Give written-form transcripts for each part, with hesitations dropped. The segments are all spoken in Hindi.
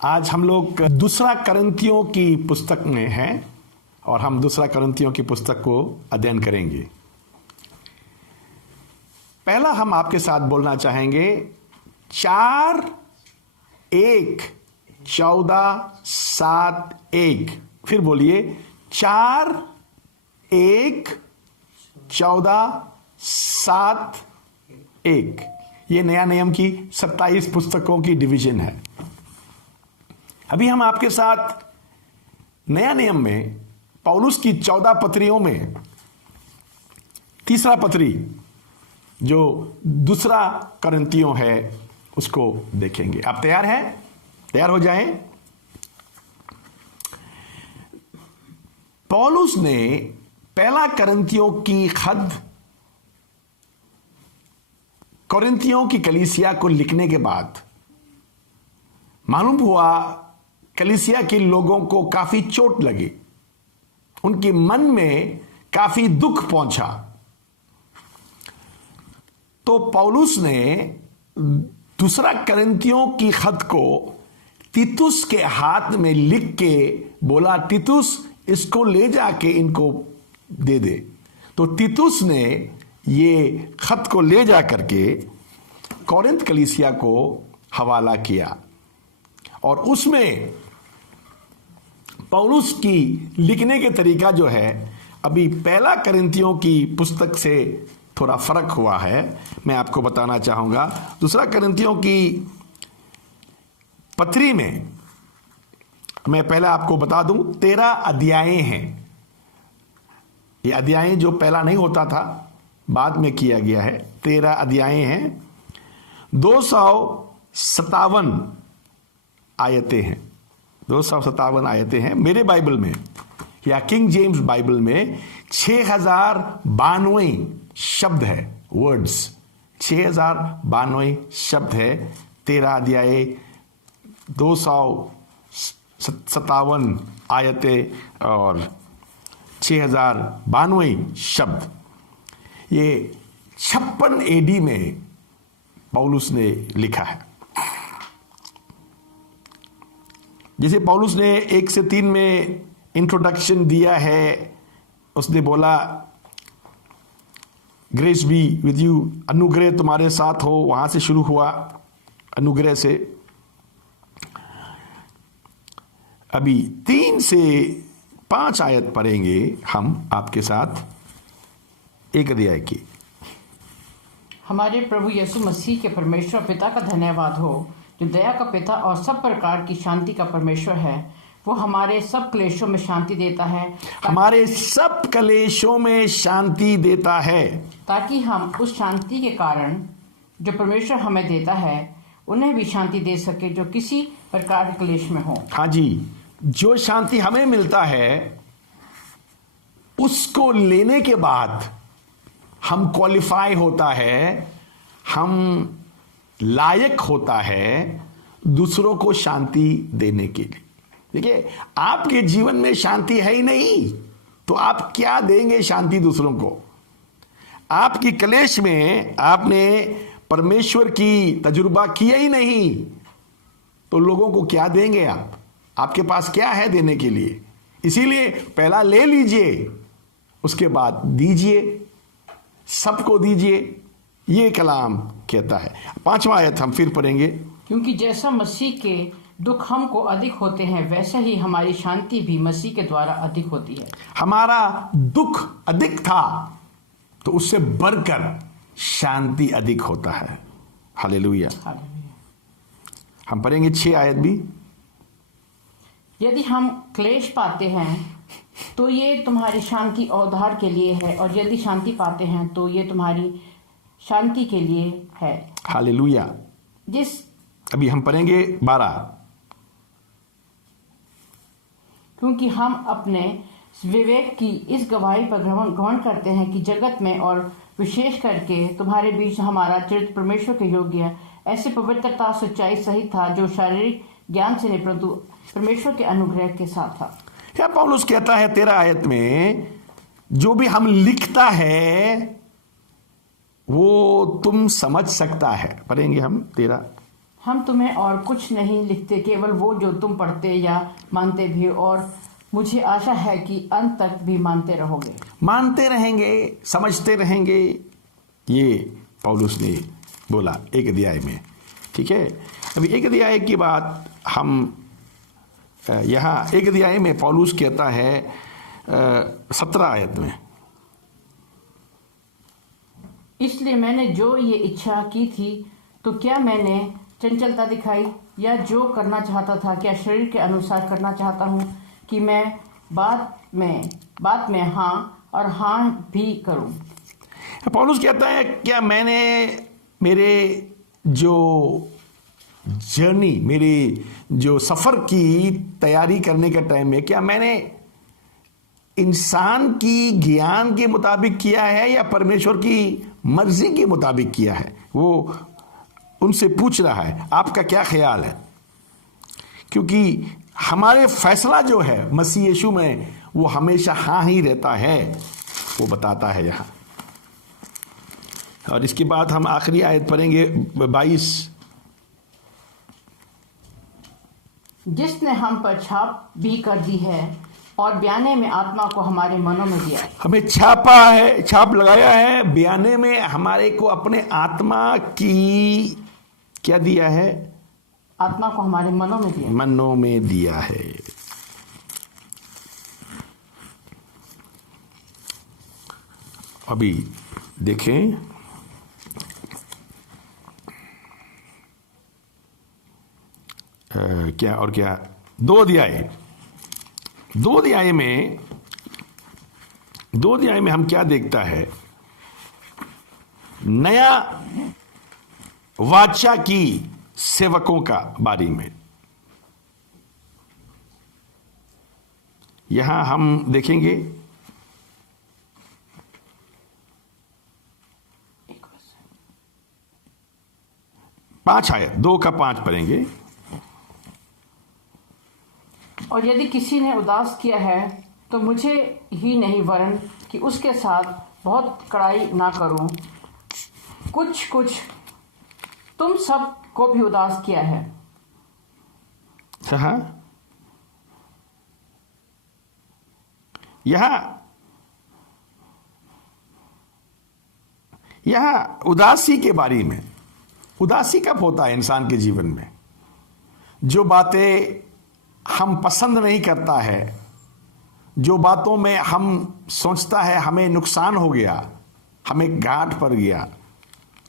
आज हम लोग दूसरा करंथियों की पुस्तक में हैं और हम दूसरा करंथियों की पुस्तक को अध्ययन करेंगे। पहला हम आपके साथ बोलना चाहेंगे 4:1-14:7-1। फिर बोलिए 4:1-14:7-1। ये नया नियम की 27 पुस्तकों की डिवीजन है। अभी हम आपके साथ नया नियम में पौलुस की 14 पत्रियों में तीसरा पत्री जो दूसरा करंथियों है उसको देखेंगे। आप तैयार हैं? तैयार हो जाएं। पौलुस ने पहला करंथियों की खत कोरिन्थियों की कलीसिया को लिखने के बाद मालूम हुआ कलीसिया के लोगों को काफी चोट लगी, उनके मन में काफी दुख पहुंचा। तो पौलुस ने दूसरा करंथियों की खत को तीतुस के हाथ में लिख के बोला, तीतुस इसको ले जाके इनको दे दे। तो तीतुस ने ये खत को ले जा करके कोरिन्थ कलीसिया को हवाला किया और उसमें पौलुस की लिखने के तरीका जो है अभी पहला करंथियों की पुस्तक से थोड़ा फर्क हुआ है। मैं आपको बताना चाहूंगा दूसरा करंथियों की पत्री में मैं पहले आपको बता दूं 13 अध्याय हैं। ये अध्याय जो पहला नहीं होता था, बाद में किया गया है। 13 अध्याय हैं, 257 आयतें हैं। 257 आयतें हैं। मेरे बाइबल में या किंग जेम्स बाइबल में 6092 शब्द है, वर्ड्स 6092 शब्द है। 13 अध्याय, 257 आयतें और 6092 शब्द। ये 56 एडी में पौलुस ने लिखा है। जैसे पौलुस ने 1 से 3 में इंट्रोडक्शन दिया है, उसने बोला ग्रेस बी विद यू, अनुग्रह तुम्हारे साथ हो, वहां से शुरू हुआ अनुग्रह से। अभी 3 से 5 आयत पढ़ेंगे हम आपके साथ एक अध्याय की। हमारे प्रभु यीशु मसीह के परमेश्वर पिता का धन्यवाद हो, जो दया का पिता और सब प्रकार की शांति का परमेश्वर है। वो हमारे सब क्लेशों में शांति देता है, हमारे सब क्लेशों में शांति देता है, ताकि हम उस शांति के कारण जो परमेश्वर हमें देता है उन्हें भी शांति दे सके जो किसी प्रकार के क्लेश में हो। हाँ जी, जो शांति हमें मिलता है उसको लेने के बाद हम क्वालिफाई होता है, हम लायक होता है दूसरों को शांति देने के लिए। देखिए, आपके जीवन में शांति है ही नहीं तो आप क्या देंगे शांति दूसरों को? आपकी क्लेश में आपने परमेश्वर की तजुर्बा किया ही नहीं तो लोगों को क्या देंगे आप? आपके पास क्या है देने के लिए? इसीलिए पहला ले लीजिए, उसके बाद दीजिए, सबको दीजिए। ये कलाम कहता है। 5वां आयत हम फिर पढ़ेंगे। क्योंकि जैसा मसीह के दुख हमको अधिक होते हैं, वैसे ही हमारी शांति भी मसीह के द्वारा अधिक होती है। हमारा दुख अधिक था तो उससे बढ़कर शांति अधिक होता है। हालेलुया। हम पढ़ेंगे 6 आयत भी। यदि हम क्लेश पाते हैं तो ये तुम्हारी शांति और उद्धार के लिए है, और यदि शांति पाते हैं तो ये तुम्हारी शांति के लिए है। हालेलुया। अभी हम पढ़ेंगे 12। क्योंकि हम अपने विवेक की इस गवाही पर ग्रहण करते हैं कि जगत में और विशेष करके तुम्हारे बीच हमारा चरित्र परमेश्वर के योग्य ऐसे पवित्रता सच्चाई सहित था, जो शारीरिक ज्ञान से नहीं परंतु परमेश्वर के अनुग्रह के साथ था। क्या पौलुस कहता है 13 आयत में, जो भी हम लिखता है वो तुम समझ सकता है। पढ़ेंगे हम 13। हम तुम्हें और कुछ नहीं लिखते, केवल वो जो तुम पढ़ते या मानते भी हो, और मुझे आशा है कि अंत तक भी मानते रहोगे। मानते रहेंगे, समझते रहेंगे, ये पौलुस ने बोला एक अध्याय में। ठीक है, अभी एक अध्याय की बात हम यहाँ एक अध्याय में पौलुस कहता है 17 आयत में, इसलिए मैंने जो ये इच्छा की थी, तो क्या मैंने चंचलता दिखाई, या जो करना चाहता था क्या शरीर के अनुसार करना चाहता हूँ कि मैं बात में हाँ और हाँ भी करूँ। पौलुस कहता है क्या मैंने मेरे जो जर्नी, मेरे जो सफर की तैयारी करने के टाइम में क्या मैंने इंसान की ज्ञान के मुताबिक किया है या परमेश्वर की मर्जी के मुताबिक किया है? वो उनसे पूछ रहा है आपका क्या ख्याल है, क्योंकि हमारे फैसला जो है मसीह यीशु में वो हमेशा हाँ ही रहता है, वो बताता है यहाँ। और इसके बाद हम आखिरी आयत पढ़ेंगे 22। जिसने हम पर छाप भी कर दी है और बयाने में आत्मा को हमारे मनों में दिया। हमें छापा है, छाप लगाया है, बयाने में हमारे को अपने आत्मा की क्या दिया है? आत्मा को हमारे मनों में दिया, मनों में दिया है। अभी देखें क्या और क्या, 2 अध्याय में हम क्या देखता है? नया वाचा की सेवकों का बारे में यहां हम देखेंगे। 5 आयत 2 का 5 पढ़ेंगे। और यदि किसी ने उदास किया है तो मुझे ही नहीं, वरन कि उसके साथ बहुत कड़ाई ना करूं। कुछ तुम सब को भी उदास किया है। हाँ, यहां उदासी के बारे में। उदासी कब होता है इंसान के जीवन में? जो बातें हम पसंद नहीं करता है, जो बातों में हम सोचता है हमें नुकसान हो गया, हमें घाट पड़ गया,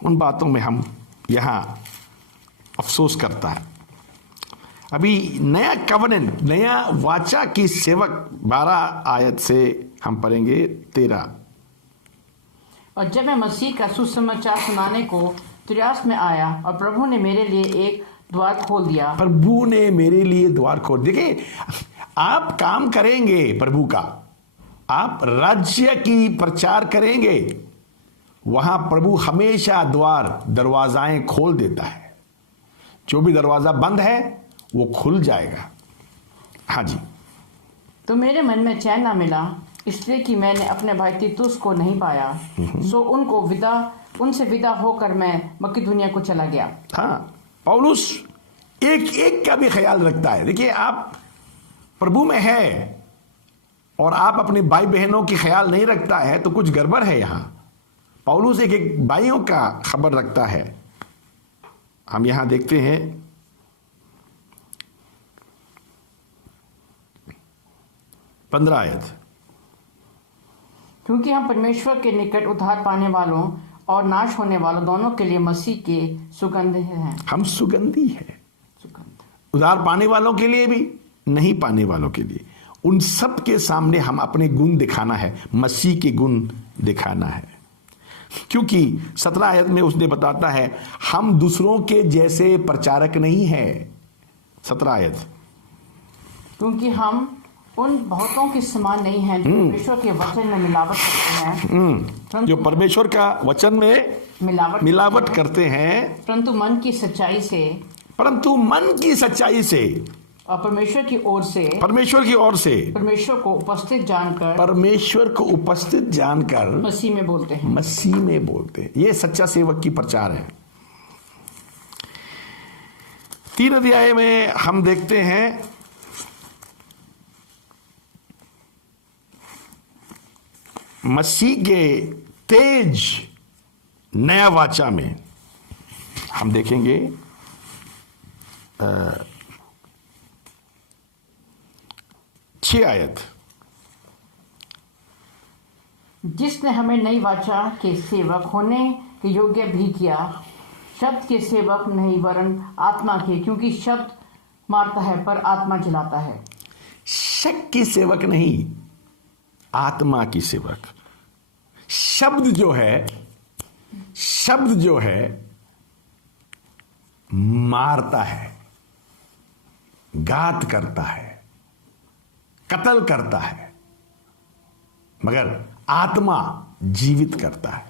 उन बातों में हम यहाँ अफसोस करता है। अभी नया कवनेंट, नया वाचा की सेवक 12 आयत से हम पढ़ेंगे 13। और जब मैं मसीह का सुसमाचार सुनाने को त्रियास में आया और प्रभु ने मेरे लिए एक द्वार खोल दिया। प्रभु ने मेरे लिए द्वार खोल। देखिए, आप काम करेंगे प्रभु का, आप राज्य की प्रचार करेंगे, वहां प्रभु हमेशा दरवाजाएं खोल देता है। जो भी दरवाजा बंद है वो खुल जाएगा। हाँ जी। तो मेरे मन में चैन ना मिला, इसलिए कि मैंने अपने भाई तीतुस को नहीं पाया, सो उनसे विदा होकर मैं मकिदुनिया को चला गया। हाँ, पौलुस एक का भी ख्याल रखता है। देखिए, आप प्रभु में है और आप अपने भाई बहनों की ख्याल नहीं रखता है तो कुछ गड़बड़ है यहाँ। पौलुस एक भाइयों का खबर रखता है। हम यहां देखते हैं 15 आयत। क्योंकि हम परमेश्वर के निकट उद्धार पाने वालों और नाश होने वालों दोनों के लिए मसीह के सुगंध हैं। हम सुगंधी हैं, सुगंध। उद्धार पाने वालों के लिए भी, नहीं पाने वालों के लिए, उन सब के सामने हम अपने गुण दिखाना है, मसीह के गुण दिखाना है। क्योंकि 17 आयत में उसने बताता है हम दूसरों के जैसे प्रचारक नहीं है। 17 आयत। क्योंकि हम उन बहुतों के समान नहीं हैं जो परमेश्वर के वचन में मिलावट करते हैं, जो परमेश्वर का वचन में मिलावट करते हैं, परंतु मन की सच्चाई से और परमेश्वर की ओर से परमेश्वर को उपस्थित जानकर मसीह में बोलते हैं। ये सच्चा सेवक की प्रचार है। 3 अध्याय में हम देखते हैं मसीह के तेज नया वाचा में हम देखेंगे 6 आयत। जिसने हमें नई वाचा के सेवक होने के योग्य भी किया, शब्द के सेवक नहीं वरन आत्मा के, क्योंकि शब्द मारता है पर आत्मा जलाता है। शक की सेवक नहीं, आत्मा की सेवक। शब्द जो है मारता है, घात करता है, कत्ल करता है, मगर आत्मा जीवित करता है।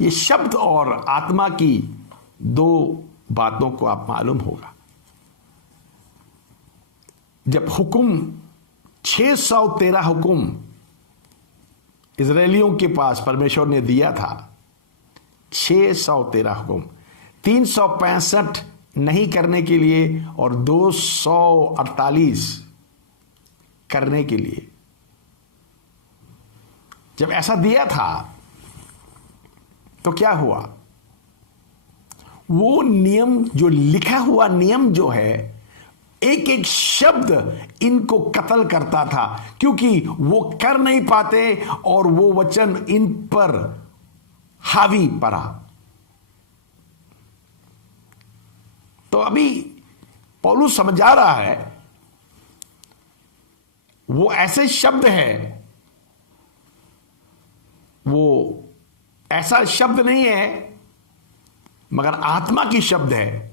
ये शब्द और आत्मा की 2 बातों को आप मालूम होगा। जब हुक्म 613 हुक्म इजरायलियों के पास परमेश्वर ने दिया था, 613 हुक्म, 365 नहीं करने के लिए और 248 करने के लिए, जब ऐसा दिया था तो क्या हुआ? वो नियम, जो लिखा हुआ नियम जो है, एक एक शब्द इनको कत्ल करता था, क्योंकि वो कर नहीं पाते और वो वचन इन पर हावी पड़ा। तो अभी पौलुस समझा रहा है, वो ऐसे शब्द है, वो ऐसा शब्द नहीं है मगर आत्मा की शब्द है,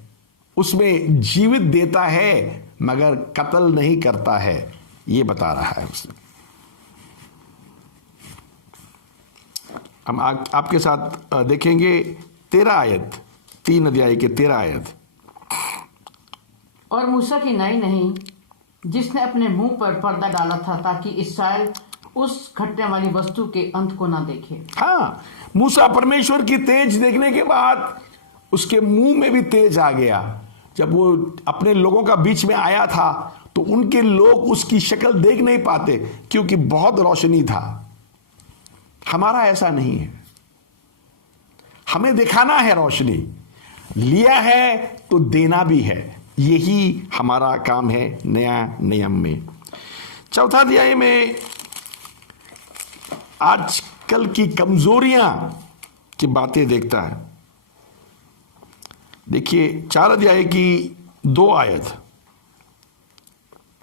उसमें जीवित देता है मगर कत्ल नहीं करता है, ये बता रहा है उसने। हम आपके साथ देखेंगे 13 आयत, 3 अध्याय के 13 आयत। और मूसा की नाई नहीं, जिसने अपने मुंह पर पर्दा डाला था, ताकि इस्राएल उस घटने वाली वस्तु के अंत को ना देखे। हाँ, मूसा परमेश्वर की तेज देखने के बाद उसके मुंह में भी तेज आ गया। जब वो अपने लोगों का बीच में आया था तो उनके लोग उसकी शक्ल देख नहीं पाते, क्योंकि बहुत रोशनी था। हमारा ऐसा नहीं है, हमें दिखाना है रोशनी, लिया है तो देना भी है, यही हमारा काम है नया नियम में। 4 अध्याय में आजकल की कमजोरियां की बातें देखता है। देखिए 4 अध्याय की 2 आयत।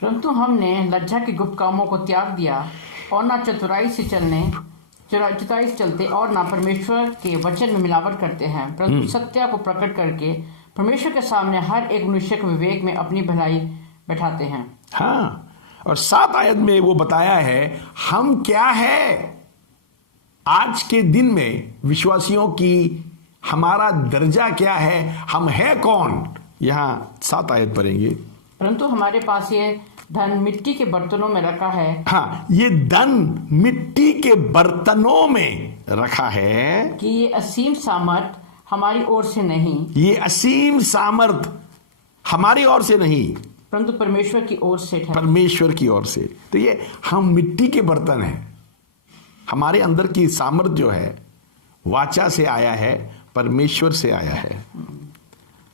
परंतु हमने लज्जा के गुप्त कामों को त्याग दिया और ना चतुराई से चलते और ना परमेश्वर के वचन में मिलावट करते हैं, परंतु सत्य को प्रकट करके परमेश्वर के सामने हर एक मनुष्य को विवेक में अपनी भलाई बैठाते हैं। हाँ, और 7 आयत में वो बताया है हम क्या है आज के दिन में, विश्वासियों की हमारा दर्जा क्या है, हम है कौन। यहां 7 आयत पढ़ेंगे। परंतु हमारे पास ये धन मिट्टी के बर्तनों में रखा है। हाँ, ये धन मिट्टी के बर्तनों में रखा है कि ये असीम सामर्थ हमारी ओर से नहीं, ये असीम सामर्थ हमारी ओर से नहीं, परंतु परमेश्वर की ओर से है। परमेश्वर की ओर से। तो ये हम मिट्टी के बर्तन हैं। हमारे अंदर की सामर्थ जो है वाचा से आया है, परमेश्वर से आया है।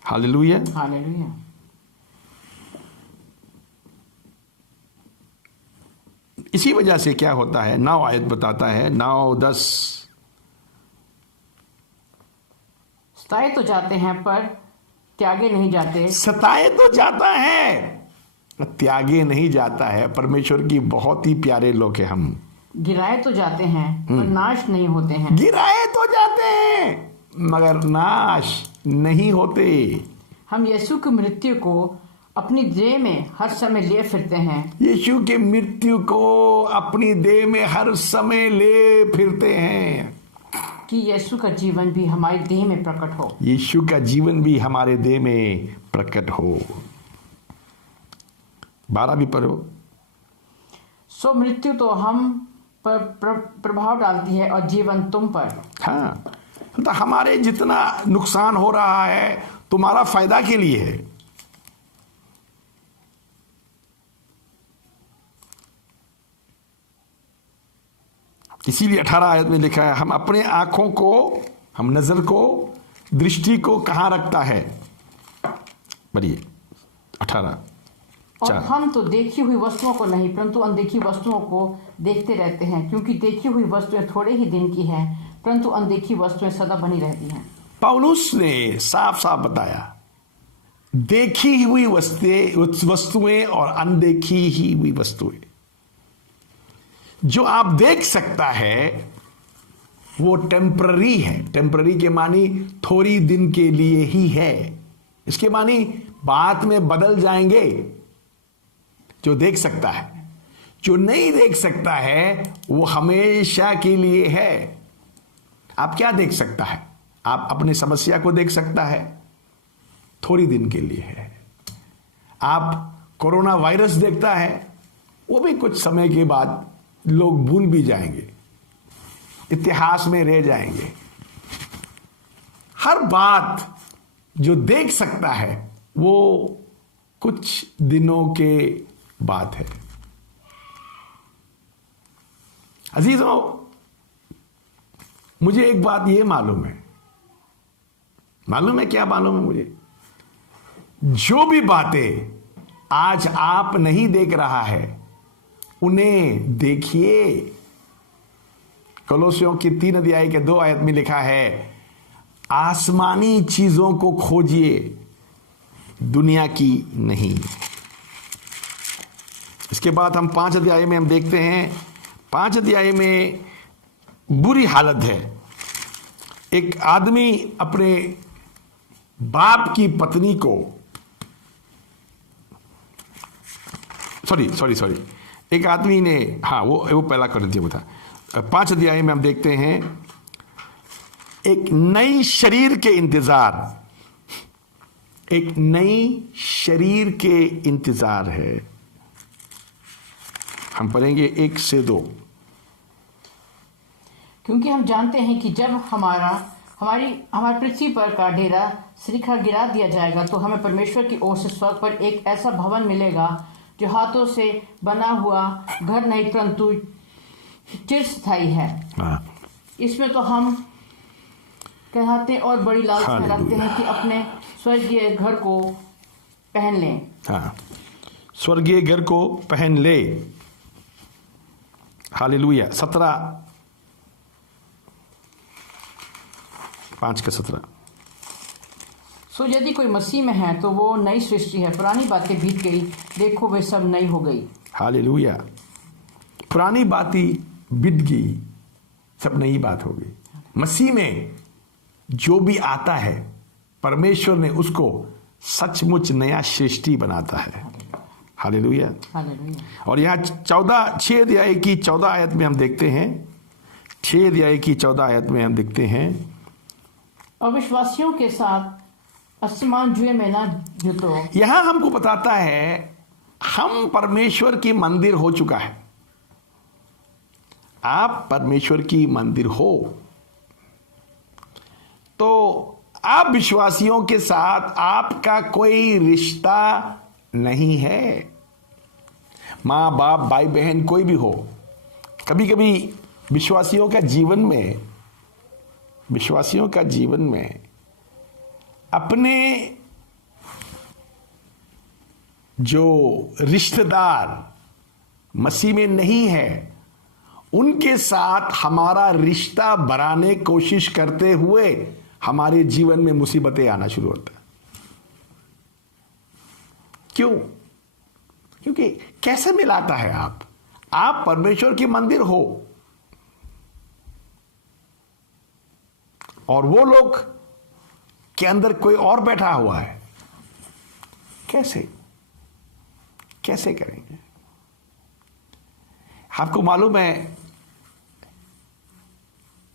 Hallelujah, hallelujah. इसी वजह से क्या होता है, 9 आयत बताता है, 9-10। सताए तो जाते हैं पर त्यागे नहीं जाते। सताए तो जाता है, त्यागे नहीं जाता है। परमेश्वर की बहुत ही प्यारे लोग हैं हम। गिराए तो जाते हैं पर नाश नहीं होते हैं। गिराए तो जाते हैं मगर नाश नहीं होते। हम यीशु की मृत्यु को अपनी देह में हर समय लिए फिरते हैं। यीशु के मृत्यु को अपनी देह में हर समय ले फिरते हैं कि यीशु का जीवन भी हमारी देह में प्रकट हो। यीशु का जीवन भी हमारे देह में प्रकट हो। 12 भी पढ़ो। सो मृत्यु तो हम पर प्रभाव डालती है और जीवन तुम पर। हाँ, तो हमारे जितना नुकसान हो रहा है तुम्हारा फायदा के लिए है। इसीलिए 18 आयत में लिखा है, हम अपने आंखों को, हम नजर को, दृष्टि को कहां रखता है? बढ़िए 18 और 4। हम तो देखी हुई वस्तुओं को नहीं परंतु अनदेखी वस्तुओं को देखते रहते हैं, क्योंकि देखी हुई वस्तुएं थोड़े ही दिन की हैं परंतु अनदेखी वस्तुएं सदा बनी रहती हैं। पौलुस ने साफ साफ बताया, देखी हुई वस्तुएं और अनदेखी ही हुई वस्तुएं। जो आप देख सकता है वो टेम्पररी है। टेम्पररी के मानी थोड़ी दिन के लिए ही है, इसके मानी बाद में बदल जाएंगे। जो देख सकता है, जो नहीं देख सकता है वो हमेशा के लिए है। आप क्या देख सकता है? आप अपनी समस्या को देख सकता है, थोड़ी दिन के लिए है। आप कोरोना वायरस देखता है, वो भी कुछ समय के बाद लोग भूल भी जाएंगे, इतिहास में रह जाएंगे। हर बात जो देख सकता है वो कुछ दिनों के बाद है। अजीजों, मुझे एक बात ये मालूम है क्या मालूम है मुझे? जो भी बातें आज आप नहीं देख रहा है उन्हें देखिए। कोलोसियों की 3 अध्याय के 2 आयत में लिखा है, आसमानी चीजों को खोजिए, दुनिया की नहीं। इसके बाद हम 5 अध्याय में हम देखते हैं, 5 अध्याय में बुरी हालत है। एक आदमी अपने बाप की पत्नी को, सॉरी, एक आदमी ने, हाँ वो पहला कर दिया था। 5 अध्याय में हम देखते हैं एक नई शरीर के इंतजार है। हम पढ़ेंगे 1 से 2। क्योंकि हम जानते हैं कि जब हमारी पृथ्वी पर का डेरा श्रीखा गिरा दिया जाएगा तो हमें परमेश्वर की ओर से स्वर्ग पर एक ऐसा भवन मिलेगा जो हाथों से बना हुआ घर नहीं परंतु चिरस्थायी है। इसमें तो हम कहते और बड़ी लालसा रखते हैं कि अपने स्वर्गीय घर को पहन लें। हाँ, स्वर्गीय घर को पहन ले। हालेलुया। 5:17। सो यदि कोई मसीह में है तो वो नई सृष्टि है, पुरानी बातें बीत गई, देखो वे सब नई हो गई। हालेलुया। पुरानी बातें बीत गई, सब नई बात हो गई। मसीह में जो भी आता है परमेश्वर ने उसको सचमुच नया सृष्टि बनाता है। हालेलुया। और यहाँ 6 अध्याय की 14 आयत में हम देखते हैं, 6 अध्याय की 14 आयत में हम देखते हैं, और विश्वासियों के साथ असमान जुए में ना जुटो। यहां हमको बताता है हम परमेश्वर की मंदिर हो चुका है। आप परमेश्वर की मंदिर हो तो आप विश्वासियों के साथ आपका कोई रिश्ता नहीं है। मां बाप भाई बहन कोई भी हो, कभी कभी विश्वासियों का जीवन में अपने जो रिश्तेदार मसीह में नहीं है उनके साथ हमारा रिश्ता बढ़ाने की कोशिश करते हुए हमारे जीवन में मुसीबतें आना शुरू होता है। क्यों? क्योंकि कैसे मिलाता है आप परमेश्वर की मंदिर हो और वो लोग के अंदर कोई और बैठा हुआ है। कैसे करेंगे? आपको मालूम है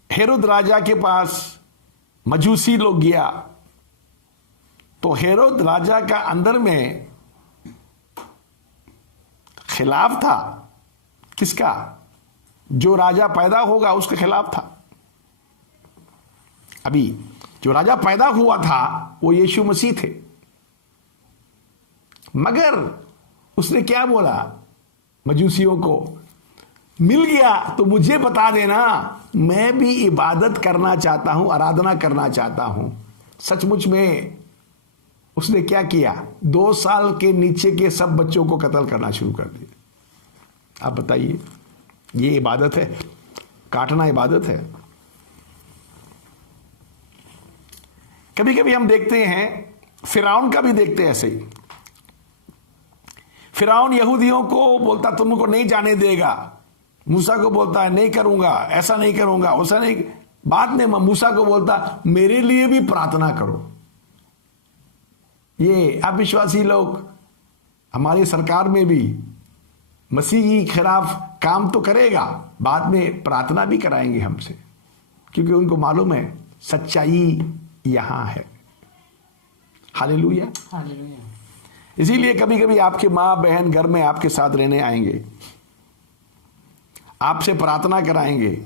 हेरोद राजा के पास मजूसी लोग गया तो हेरोद राजा का अंदर में खिलाफ था। किसका? जो राजा पैदा होगा उसके खिलाफ था। अभी जो राजा पैदा हुआ था वो यीशु मसीह थे, मगर उसने क्या बोला मजूसियों को? मिल गया तो मुझे बता देना, मैं भी इबादत करना चाहता हूं, आराधना करना चाहता हूं। सचमुच में उसने क्या किया? 2 साल के नीचे के सब बच्चों को कत्ल करना शुरू कर दिया। आप बताइए, ये इबादत है? काटना इबादत है? कभी कभी हम देखते हैं, फिरौन का भी देखते हैं ऐसे ही। फिरौन यहूदियों को बोलता तुमको नहीं जाने देगा, मूसा को बोलता है नहीं करूंगा, ऐसा नहीं करूंगा, वैसा नहीं। बाद में मूसा को बोलता मेरे लिए भी प्रार्थना करो। ये अविश्वासी लोग हमारी सरकार में भी मसीह के खिलाफ काम तो करेगा, बाद में प्रार्थना भी कराएंगे हमसे, क्योंकि उनको मालूम है सच्चाई यहां है। Hallelujah, hallelujah. इसीलिए कभी कभी आपके माँ बहन घर में आपके साथ रहने आएंगे, आपसे प्रार्थना कराएंगे,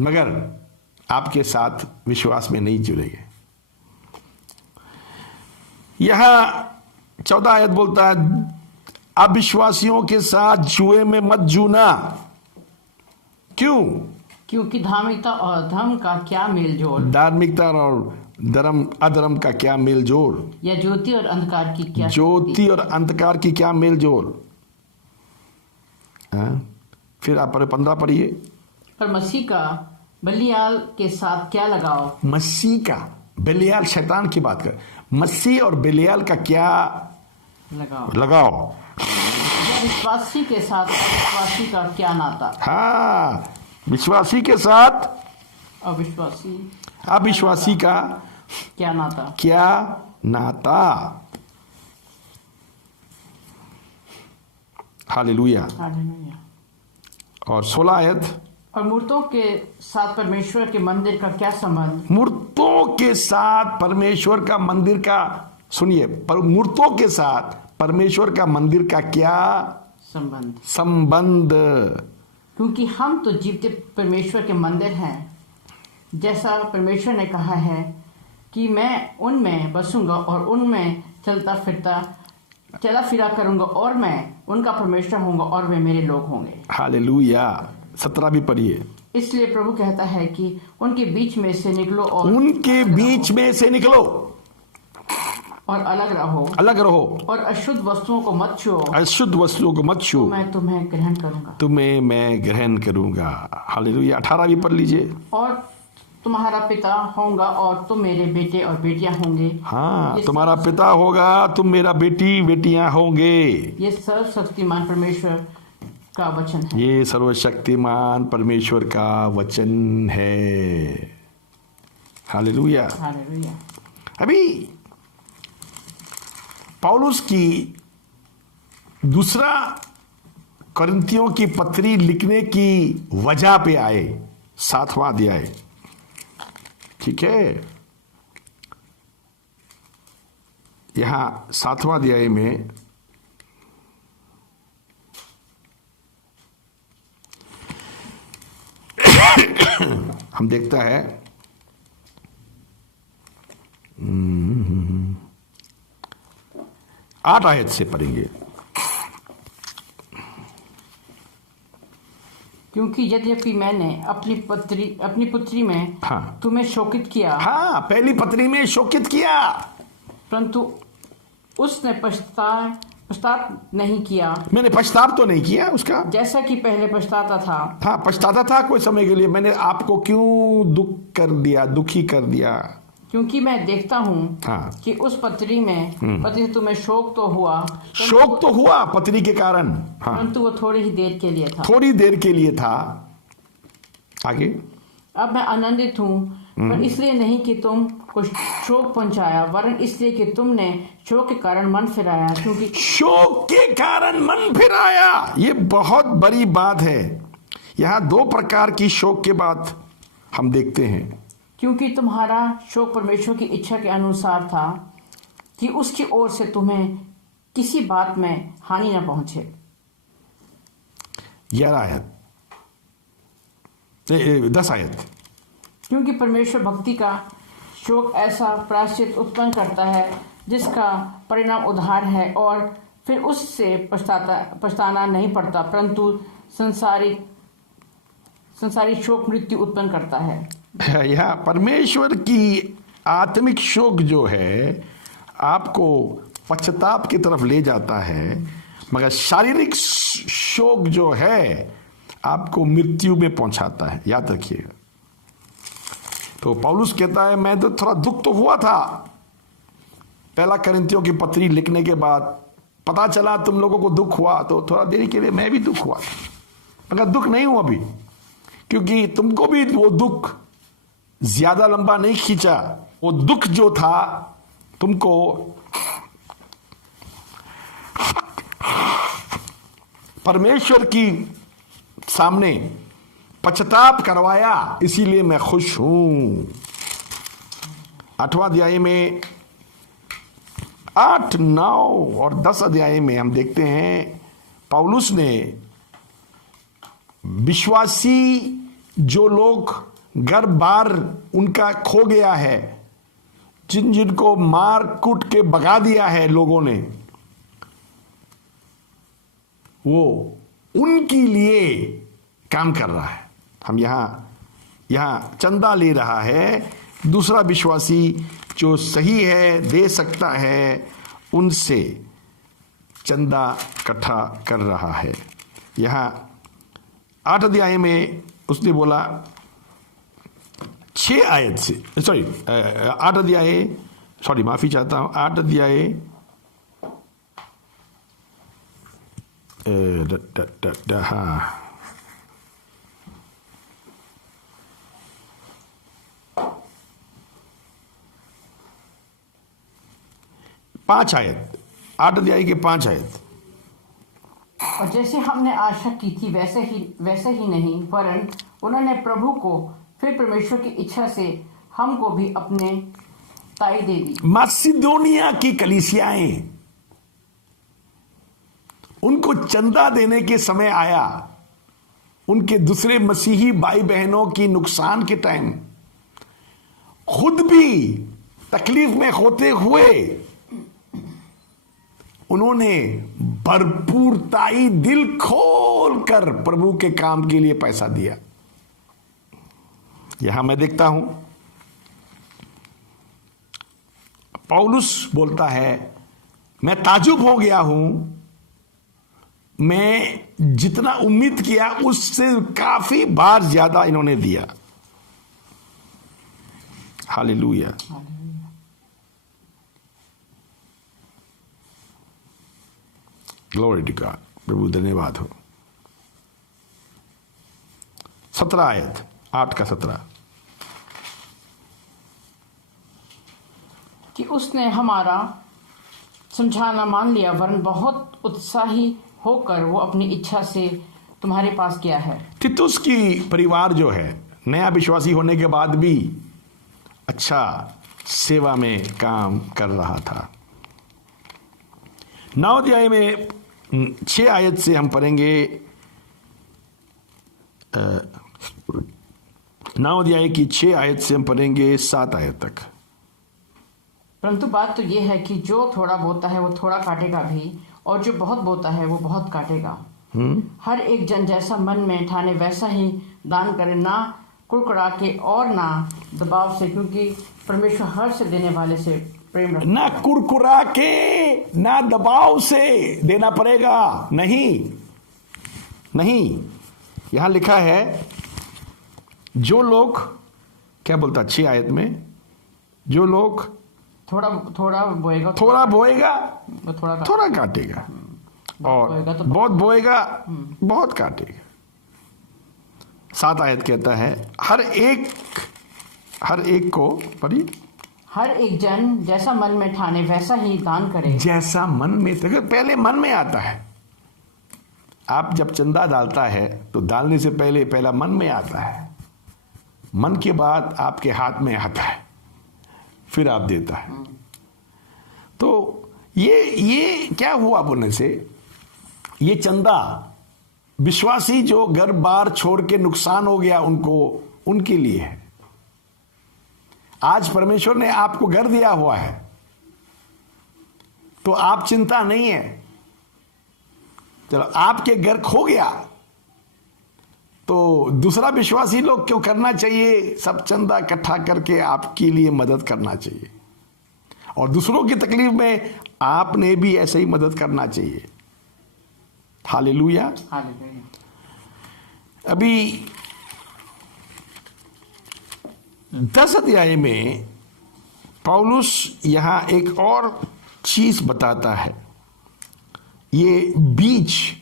मगर आपके साथ विश्वास में नहीं जुड़ेंगे। यहां 14 आयत बोलता है अविश्वासियों के साथ जुए में मत जूना। क्यों? क्योंकि धार्मिकता और धर्म का क्या मेल जोल, धार्मिकता और धर्म अधर्म का क्या मेल जोल, या ज्योति और अंधकार की क्या ज्योति और अंधकार की क्या मेल जोल। फिर आप 15 पढ़िए। पर मसीह का बलियाल के साथ क्या लगाओ। मसीह का बलियाल, शैतान की बात कर, मसीह और बलियाल का क्या लगाओ। या विश्वासी के साथ अविश्वासी का क्या नाता। हाँ, विश्वासी के साथ अविश्वासी का क्या नाता। क्या नाता। हालेलुया। हालेलुया। और 16 आयत, और मूर्तों के साथ परमेश्वर के मंदिर का क्या संबंध। मूर्तों के साथ परमेश्वर का मंदिर का, सुनिए, पर मूर्तों के साथ परमेश्वर का मंदिर का क्या संबंध। क्योंकि हम तो जीवते परमेश्वर के मंदिर हैं, जैसा परमेश्वर ने कहा है कि मैं उनमें बसूंगा और उनमें चला फिरा करूंगा, और मैं उनका परमेश्वर होऊंगा और वे मेरे लोग होंगे। हालेलुया। 17 भी पढ़िए। इसलिए प्रभु कहता है कि उनके बीच में से निकलो और उनके बीच में से निकलो और अलग रहो और अशुद्ध वस्तुओं को मत छुओ, अशुद्ध वस्तुओं को मत छुओ, मैं तुम्हें ग्रहण करूंगा, तुम्हें मैं ग्रहण करूंगा। हालेलुया। 18 भी पढ़ लीजिए। और तुम्हारा पिता होगा और तुम मेरे बेटे और बेटियां होंगे। हाँ, तुम्हारा पिता होगा, तुम मेरा बेटी बेटियां होंगे। ये सर्वशक्तिमान परमेश्वर का वचन है। ये सर्वशक्तिमान परमेश्वर का वचन है। हालेलुया। हालेलुया। अभी पौलुस की दूसरा कोरिन्थियों की पत्री लिखने की वजह पे आए, 7वां अध्याय। ठीक है, यहां 7वां अध्याय में हम देखता है 8 आयत से पढ़ेंगे। क्योंकि यद्यपि मैंने अपनी पुत्री में तुम्हें शोकित किया। हाँ, पहली पत्री में शोकित किया, परंतु उसने पश्चाताप नहीं किया। मैंने पश्चाताप तो नहीं किया उसका, जैसा कि पहले पछताता था। हाँ, पछताता था कुछ समय के लिए। मैंने आपको क्यों दुखी कर दिया? क्योंकि मैं देखता हूँ कि उस पत्री में पति तुम्हें शोक तो हुआ पत्री के कारण, परंतु वो थोड़ी ही देर के लिए था। आगे, अब मैं आनंदित हूँ, पर इसलिए नहीं कि तुम को शोक पहुंचाया, वरन इसलिए कि तुमने शोक के कारण मन फिराया। क्योंकि शोक के कारण मन फिराया, ये बहुत बड़ी बात है। यहाँ 2 प्रकार की शोक के बात हम देखते हैं। क्योंकि तुम्हारा शोक परमेश्वर की इच्छा के अनुसार था कि उसकी ओर से तुम्हें किसी बात में हानि न पहुंचे। 10 आयत। क्योंकि परमेश्वर भक्ति का शोक ऐसा प्रायश्चित उत्पन्न करता है जिसका परिणाम उद्धार है, और फिर उससे पछताना नहीं पड़ता, परंतु संसारी शोक मृत्यु उत्पन्न करता है। यह परमेश्वर की आत्मिक शोक जो है आपको पश्चाताप की तरफ ले जाता है, मगर शारीरिक शोक जो है आपको मृत्यु में पहुंचाता है। याद रखिएगा। तो पौलुस कहता है मैं तो थोड़ा दुख तो हुआ था, पहला कोरिन्थियों की पत्री लिखने के बाद पता चला तुम लोगों को दुख हुआ, तो थोड़ा देरी के लिए मैं भी दुख हुआ, मगर दुख नहीं हुआ अभी, क्योंकि तुमको भी वो दुख ज्यादा लंबा नहीं खींचा। वो दुख जो था तुमको परमेश्वर की सामने पश्चाताप करवाया, इसीलिए मैं खुश हूं। 8वां अध्याय में 8, 9 और 10 अध्याय में हम देखते हैं पौलुस ने विश्वासी जो लोग घर बार उनका खो गया है, जिनको मार कूट के भगा दिया है लोगों ने, वो उनके लिए काम कर रहा है। हम यहां चंदा ले रहा है। दूसरा विश्वासी जो सही है, दे सकता है, उनसे चंदा इकट्ठा कर रहा है। यहां 8 अध्याय में उसने बोला 6 आयत से, 8 अध्याय, माफी चाहता हूं, 8 अध्याय हाँ 5 आयत, 8 अध्याय के 5 आयत। और जैसे हमने आशा की थी वैसे ही नहीं, वरन उन्होंने प्रभु को फिर परमेश्वर की इच्छा से हमको भी अपने ताई दे दी। मासिदोनिया की कलीसियाएं, उनको चंदा देने के समय आया, उनके दूसरे मसीही भाई बहनों की नुकसान के टाइम खुद भी तकलीफ में होते हुए उन्होंने भरपूरताई दिल खोल कर प्रभु के काम के लिए पैसा दिया। यहां मैं देखता हूं पौलुस बोलता है मैं ताजुब हो गया हूं, मैं जितना उम्मीद किया उससे काफी बार ज्यादा इन्होंने दिया। हालेलुया। Glory to God. प्रभु धन्यवाद हो। 17 आयत, 8 का 17, कि उसने हमारा समझाना मान लिया, वरन बहुत उत्साही होकर वो अपनी इच्छा से तुम्हारे पास किया है। तीतुस की परिवार जो है नया विश्वासी होने के बाद भी अच्छा सेवा में काम कर रहा था। 9 अध्याय में 6 आयत से हम पढ़ेंगे, 9 अध्याय की 6 आयत से हम पढ़ेंगे 7 आयत तक। परंतु बात तो यह है कि जो थोड़ा बोता है वो थोड़ा काटेगा भी, और जो बहुत बोता है वो बहुत काटेगा। हर एक जन जैसा मन में ठाने वैसा ही दान करे, ना कुड़कुड़ा के और ना दबाव से, क्योंकि परमेश्वर हर से देने वाले से प्रेम रखता है। ना कुरकुरा के ना दबाव से देना पड़ेगा, नहीं। यहां लिखा है जो लोग, क्या बोलता 6 आयत में, जो लोग थोड़ा बोएगा, वो थोड़ा काटेगा, और बोएगा तो बहुत बोएगा, बहुत काटेगा। 7 आयत कहता है हर एक को पढ़िए, हर एक जन जैसा मन में ठाने वैसा ही दान करे। जैसा मन में, तो पहले मन में आता है। आप जब चंदा डालता है तो डालने से पहला मन में आता है, मन के बाद आपके हाथ में आता है, फिर आप देता है। तो ये क्या हुआ बोलने से, ये चंदा विश्वासी जो घर बार छोड़ के नुकसान हो गया उनके लिए है। आज परमेश्वर ने आपको घर दिया हुआ है, तो आप चिंता नहीं है, चलो आपके घर खो गया तो दूसरा विश्वासी लोग क्यों करना चाहिए, सब चंदा इकट्ठा करके आपके लिए मदद करना चाहिए, और दूसरों की तकलीफ में आपने भी ऐसे ही मदद करना चाहिए। हालेलुया। हालेलुया। अभी 10 अध्याय में पौलुस यहां एक और चीज बताता है। ये बीज,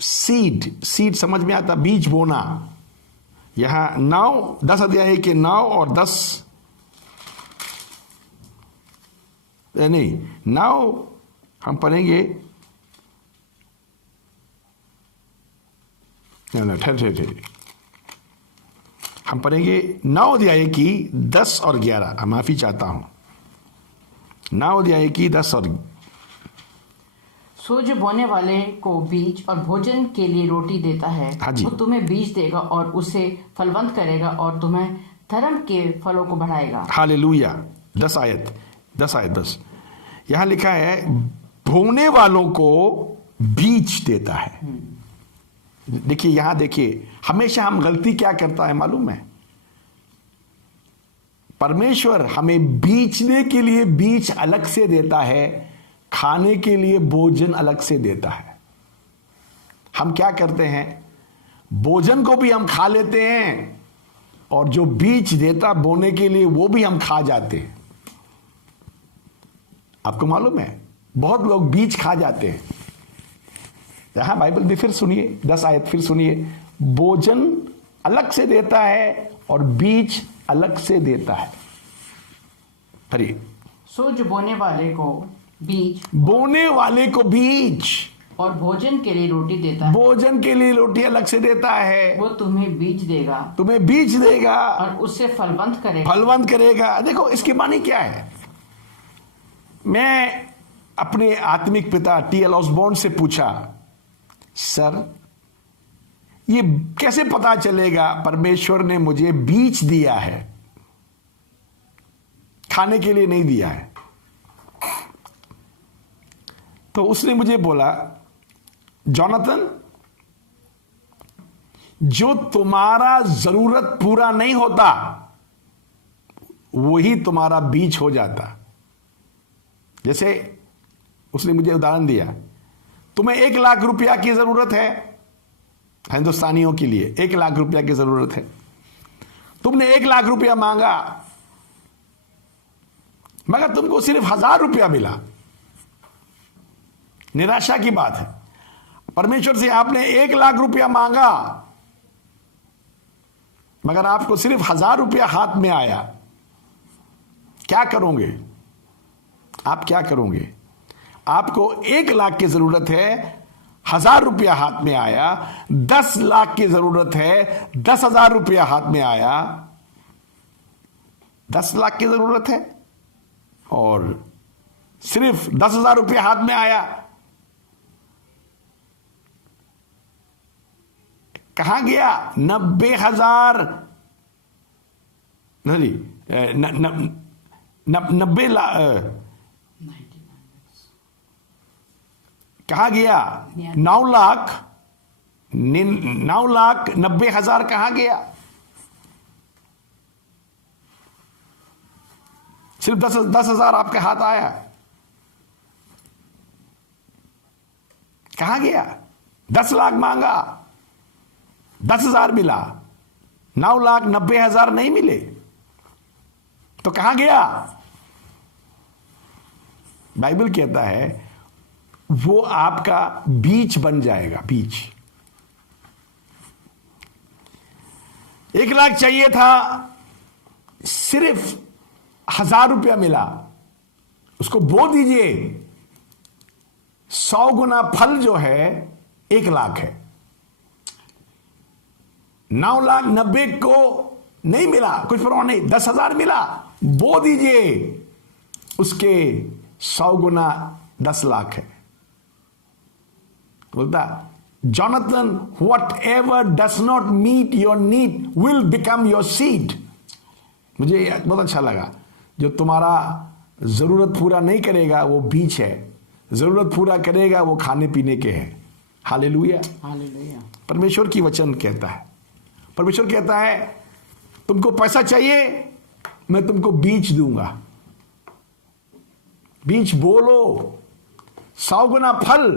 सीड समझ में आता, बीज बोना। यहां 10 अध्याय के 9 और 10 नहीं 9 हम पढ़ेंगे। ठहर हम पढ़ेंगे 9 अध्याय की 10 और 11। माफी चाहता हूं, 9 अध्याय की 10 और सो जो बोने वाले को बीज और भोजन के लिए रोटी देता है, हाँ जी। वो तुम्हें बीज देगा और उसे फलवंत करेगा और तुम्हें धर्म के फलों को बढ़ाएगा। हालेलुया। 10 आयत 10 यहां लिखा है बोने वालों को बीज देता है। देखिए यहां देखिए, हमेशा हम गलती क्या करता है मालूम है? परमेश्वर हमें बीजने के लिए बीज अलग से देता है, खाने के लिए भोजन अलग से देता है। हम क्या करते हैं, भोजन को भी हम खा लेते हैं और जो बीज देता बोने के लिए वो भी हम खा जाते हैं। आपको मालूम है बहुत लोग बीज खा जाते हैं। यहां बाइबल में फिर सुनिए 10 आयत फिर सुनिए, भोजन अलग से देता है और बीज अलग से देता है। पढ़िए। सो जो बोने वाले को बीज और भोजन के लिए रोटी देता है, भोजन के लिए रोटी अलग से देता है, वो तुम्हें बीज देगा और उससे फलवंत करेगा। देखो इसके मानी क्या है? मैं अपने आत्मिक पिता टी.एल. ऑसबॉर्न से पूछा, सर ये कैसे पता चलेगा परमेश्वर ने मुझे बीज दिया है, खाने के लिए नहीं दिया है? तो उसने मुझे बोला, जॉनथन, जो तुम्हारा जरूरत पूरा नहीं होता वही तुम्हारा बीज हो जाता। जैसे उसने मुझे उदाहरण दिया, तुम्हें 1 लाख रुपया की जरूरत है, हिंदुस्तानियों के लिए 1 लाख रुपया की जरूरत है। तुमने 1 लाख रुपया मांगा मगर तुमको सिर्फ 1000 रुपया मिला। निराशा की बात है। परमेश्वर से आपने 1 लाख रुपया मांगा मगर आपको सिर्फ 1000 रुपया हाथ में आया। क्या करोगे आप? क्या करोगे? आपको 1 लाख की जरूरत है, 1000 रुपया हाथ में आया। 10 लाख की जरूरत है, 10,000 रुपया हाथ में आया। 10 लाख की जरूरत है और सिर्फ 10,000 रुपया हाथ में आया। कहां गया 90,000? नहीं 90 लाख कहां गया? 9,90,000 कहां गया? सिर्फ 10,000 आपके हाथ आया। कहां गया? 10 लाख मांगा, 10,000 मिला, 9,90,000 नहीं मिले, तो कहां गया? बाइबल कहता है वो आपका बीज बन जाएगा। बीज 1 लाख चाहिए था, सिर्फ 1000 रुपया मिला, उसको बो दीजिए। 100 गुना फल जो है 1 लाख है। 9,90,000 को नहीं मिला, कुछ परवाह नहीं, 10,000 मिला, बो दीजिए, उसके 100 गुना 10 लाख है। बोलता, Jonathan, whatever does not meet your need will become your seed। मुझे बहुत अच्छा लगा। जो तुम्हारा जरूरत पूरा नहीं करेगा वो बीज है, जरूरत पूरा करेगा वो खाने पीने के है। हालेलुया। हालेलुया। परमेश्वर की वचन कहता है, परमेश्वर कहता है तुमको पैसा चाहिए, मैं तुमको बीज दूंगा, बीज बोलो, 100 गुना फल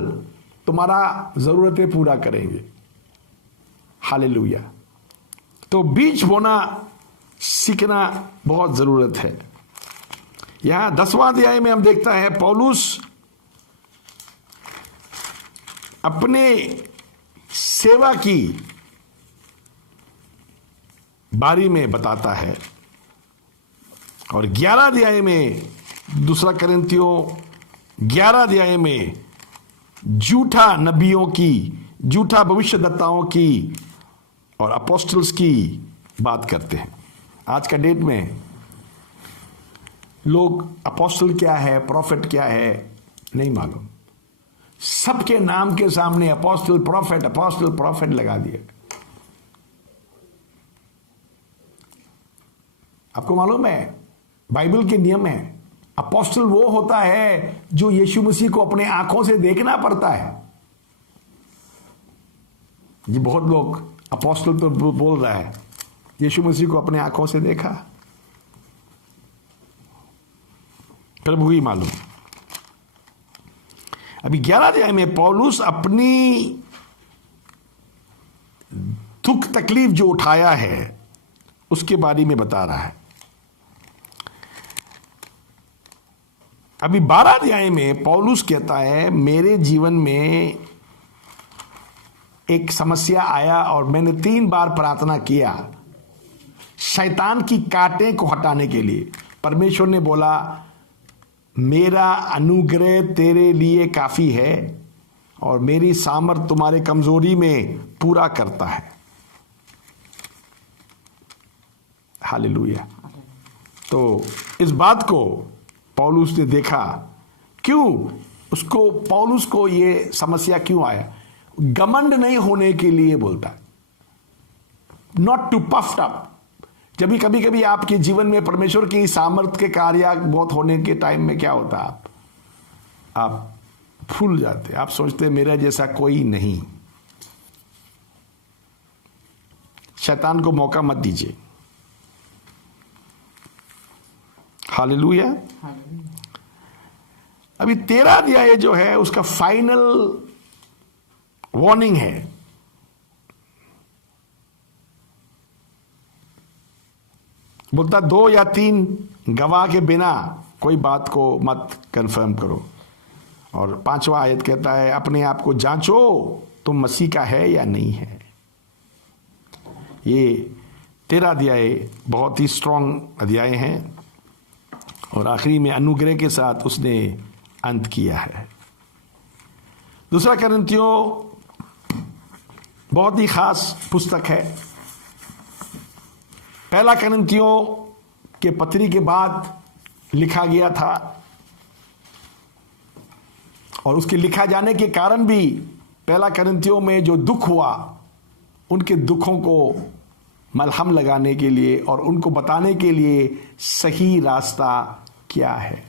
तुम्हारा जरूरतें पूरा करेंगे। हालेलुया। तो बीज बोना सीखना बहुत जरूरत है। यहां 10वां अध्याय में हम देखता है पौलुस अपने सेवा की बारी में बताता है, और 11 अध्याय में, 2 कोरिन्थियों 11 अध्याय में झूठा नबियों की, झूठा भविष्यद्वक्ताओं की और अपोस्टल्स की बात करते हैं। आज का डेट में लोग अपोस्टल क्या है, प्रॉफिट क्या है नहीं मालूम। सबके नाम के सामने अपोस्टल प्रॉफिट लगा दिया। आपको मालूम है बाइबल के नियम है, अपोस्टल वो होता है जो यीशु मसीह को अपने आंखों से देखना पड़ता है। जी बहुत लोग अपोस्टल तो बोल रहा है, यीशु मसीह को अपने आंखों से देखा, प्रभु ही मालूम। अभी 11 अध्याय में पौलुस अपनी दुख तकलीफ जो उठाया है उसके बारे में बता रहा है। अभी 12 अध्याय में पौलुस कहता है मेरे जीवन में एक समस्या आया और मैंने 3 बार प्रार्थना किया शैतान की कांटे को हटाने के लिए। परमेश्वर ने बोला मेरा अनुग्रह तेरे लिए काफी है और मेरी सामर्थ तुम्हारे कमजोरी में पूरा करता है। हालेलुया। तो इस बात को पौलुस ने देखा, क्यों उसको, पौलुस को ये समस्या क्यों आया, घमंड नहीं होने के लिए बोलता, नॉट टू पफ्ड अप। जब भी कभी कभी आपके जीवन में परमेश्वर की सामर्थ के कार्य बहुत होने के टाइम में क्या होता है, आप फूल जाते, आप सोचते मेरा जैसा कोई नहीं। शैतान को मौका मत दीजिए। हालेलुया। अभी 13 अध्याय जो है उसका फाइनल वार्निंग है। बोलता 2 या 3 गवाह के बिना कोई बात को मत कंफर्म करो। और 5वां आयत कहता है अपने आप को जांचो तुम मसीह का है या नहीं है। ये 13 अध्याय बहुत ही स्ट्रांग अध्याय हैं और आखिरी में अनुग्रह के साथ उसने अंत किया है। 2 कोरिन्थियों बहुत ही खास पुस्तक है। 1 कोरिन्थियों के पत्री के बाद लिखा गया था और उसके लिखा जाने के कारण भी 1 कोरिन्थियों में जो दुख हुआ उनके दुखों को मलहम लगाने के लिए और उनको बताने के लिए सही रास्ता क्या है।